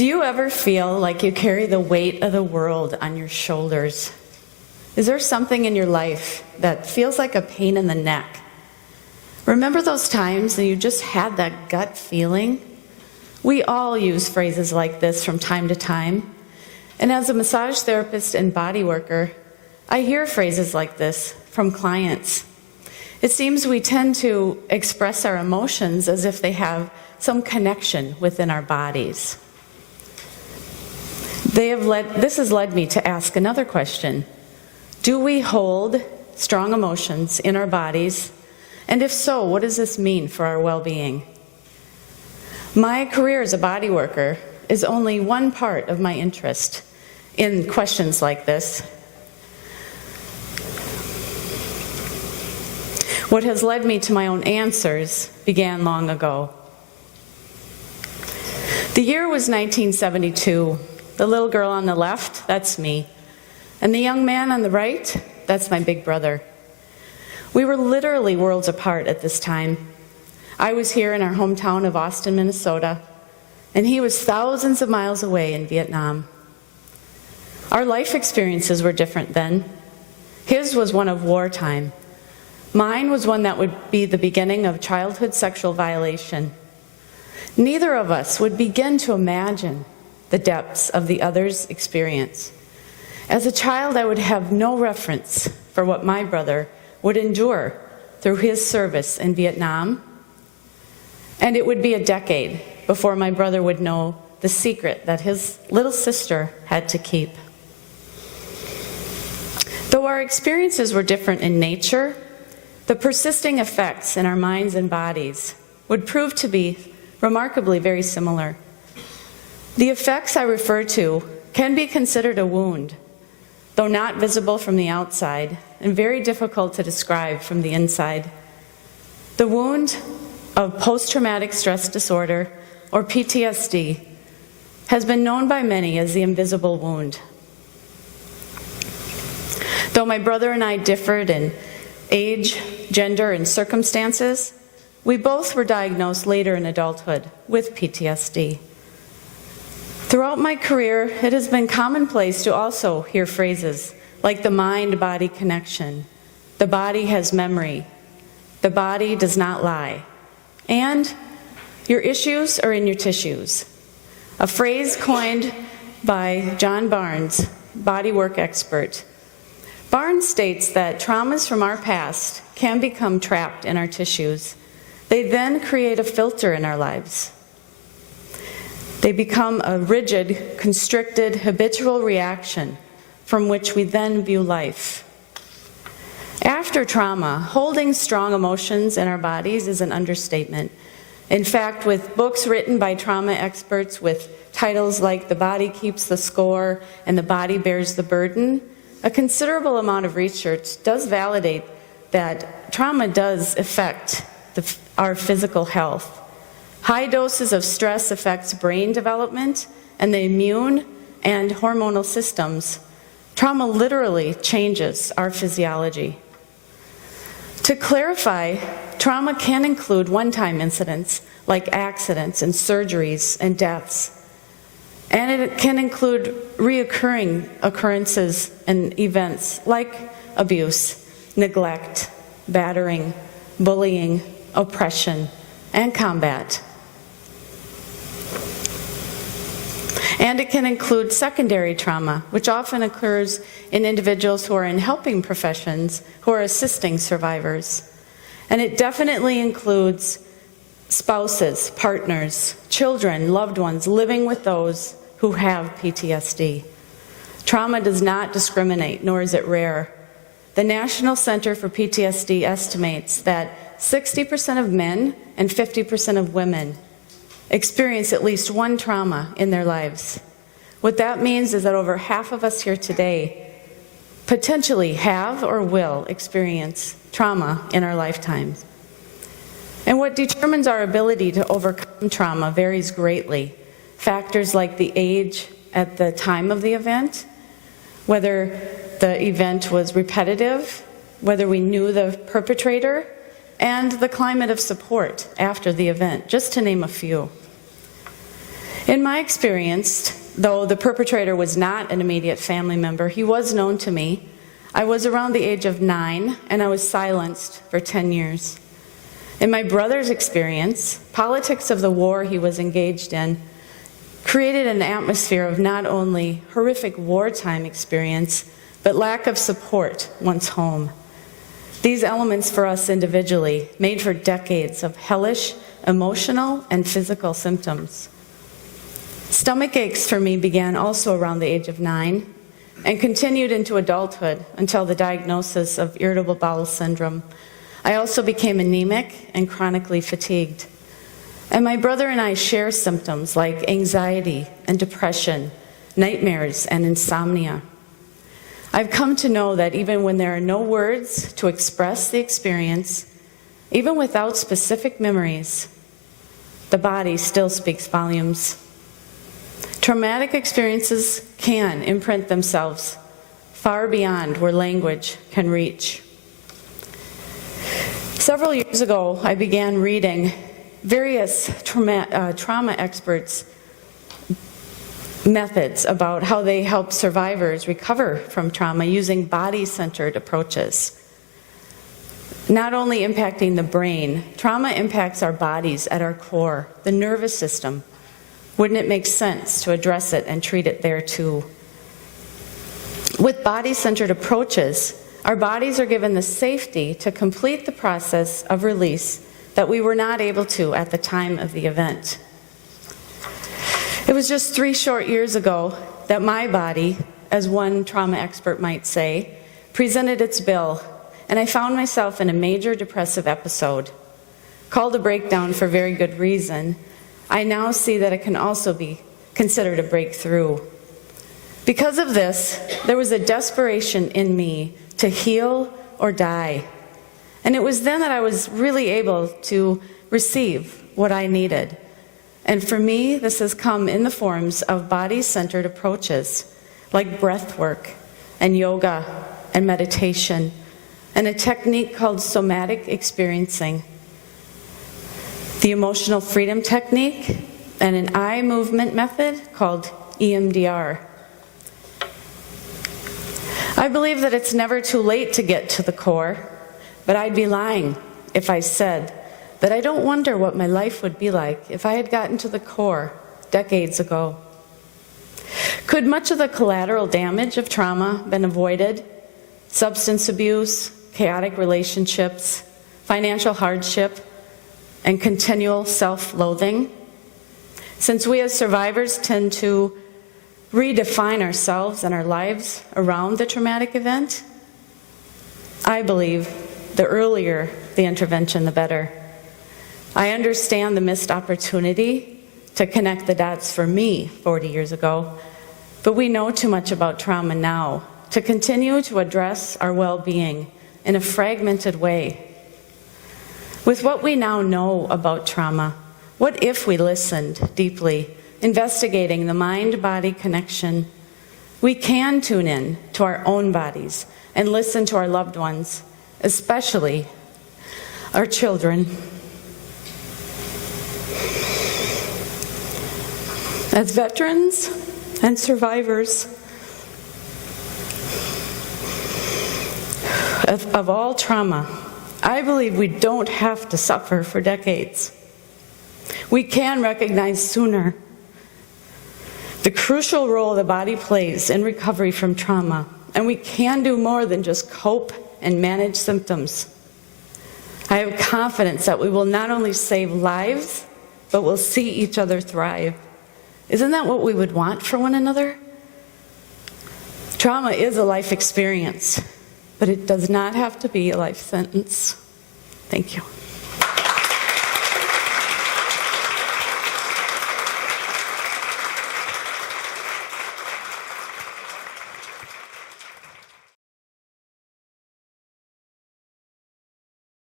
Do you ever feel like you carry the weight of the world on your shoulders? Is there something in your life that feels like a pain in the neck? Remember those times that you just had that gut feeling? We all use phrases like this from time to time. And as a massage therapist and body worker, I hear phrases like this from clients. It seems we tend to express our emotions as if they have some connection within our bodies. This has led me to ask another question. Do we hold strong emotions in our bodies? And if so, what does this mean for our well-being? My career as a body worker is only one part of my interest in questions like this. What has led me to my own answers began long ago. The year was 1972. The little girl on the left, that's me. And the young man on the right, that's my big brother. We were literally worlds apart at this time. I was here in our hometown of Austin, Minnesota, and he was thousands of miles away in Vietnam. Our life experiences were different then. His was one of wartime. Mine was one that would be the beginning of childhood sexual violation. Neither of us would begin to imagine the depths of the other's experience. As a child, I would have no reference for what my brother would endure through his service in Vietnam, and it would be a decade before my brother would know the secret that his little sister had to keep. Though our experiences were different in nature, the persisting effects in our minds and bodies would prove to be remarkably very similar. The effects I refer to can be considered a wound, though not visible from the outside and very difficult to describe from the inside. The wound of post-traumatic stress disorder, or PTSD, has been known by many as the invisible wound. Though my brother and I differed in age, gender, and circumstances, we both were diagnosed later in adulthood with PTSD. Throughout my career, it has been commonplace to also hear phrases like the mind-body connection, the body has memory, the body does not lie, and your issues are in your tissues, a phrase coined by John Barnes, bodywork expert. Barnes states that traumas from our past can become trapped in our tissues. They then create a filter in our lives. They become a rigid, constricted, habitual reaction from which we then view life. After trauma, holding strong emotions in our bodies is an understatement. In fact, with books written by trauma experts with titles like The Body Keeps the Score and The Body Bears the Burden, a considerable amount of research does validate that trauma does affect our physical health. High doses of stress affects brain development and the immune and hormonal systems. Trauma literally changes our physiology. To clarify, trauma can include one-time incidents like accidents and surgeries and deaths. And it can include reoccurring occurrences and events like abuse, neglect, battering, bullying, oppression, and combat. And it can include secondary trauma, which often occurs in individuals who are in helping professions who are assisting survivors. And it definitely includes spouses, partners, children, loved ones living with those who have PTSD. Trauma does not discriminate, nor is it rare. The National Center for PTSD estimates that 60% of men and 50% of women experience at least one trauma in their lives. What that means is that over half of us here today potentially have or will experience trauma in our lifetimes. And what determines our ability to overcome trauma varies greatly. Factors like the age at the time of the event, whether the event was repetitive, whether we knew the perpetrator, and the climate of support after the event, just to name a few. In my experience, though the perpetrator was not an immediate family member, he was known to me. I was around the age of 9, and I was silenced for 10 years. In my brother's experience, politics of the war he was engaged in created an atmosphere of not only horrific wartime experience, but lack of support once home. These elements for us individually made for decades of hellish emotional and physical symptoms. Stomach aches for me began also around the age of 9 and continued into adulthood until the diagnosis of irritable bowel syndrome. I also became anemic and chronically fatigued. And my brother and I share symptoms like anxiety and depression, nightmares and insomnia. I've come to know that even when there are no words to express the experience, even without specific memories, the body still speaks volumes. Traumatic experiences can imprint themselves far beyond where language can reach. Several years ago, I began reading various trauma experts' methods about how they help survivors recover from trauma using body-centered approaches. Not only impacting the brain, trauma impacts our bodies at our core, the nervous system. Wouldn't it make sense to address it and treat it there too? With body-centered approaches, our bodies are given the safety to complete the process of release that we were not able to at the time of the event. It was just 3 short years ago that my body, as one trauma expert might say, presented its bill, and I found myself in a major depressive episode. Called a breakdown for very good reason, I now see that it can also be considered a breakthrough. Because of this, there was a desperation in me to heal or die. And it was then that I was really able to receive what I needed. And for me, this has come in the forms of body-centered approaches like breath work and yoga and meditation and a technique called somatic experiencing, the emotional freedom technique, and an eye movement method called EMDR. I believe that it's never too late to get to the core, but I'd be lying if I said that I don't wonder what my life would be like if I had gotten to the core decades ago. Could much of the collateral damage of trauma been avoided? Substance abuse, chaotic relationships, financial hardship, and continual self-loathing? Since we as survivors tend to redefine ourselves and our lives around the traumatic event, I believe the earlier the intervention, the better. I understand the missed opportunity to connect the dots for me 40 years ago, but we know too much about trauma now to continue to address our well-being in a fragmented way. With what we now know about trauma, what if we listened deeply, investigating the mind-body connection? We can tune in to our own bodies and listen to our loved ones, especially our children. As veterans and survivors of all trauma, I believe we don't have to suffer for decades. We can recognize sooner the crucial role the body plays in recovery from trauma, and we can do more than just cope and manage symptoms. I have confidence that we will not only save lives, but will see each other thrive. Isn't that what we would want for one another? Trauma is a life experience, but it does not have to be a life sentence. Thank you.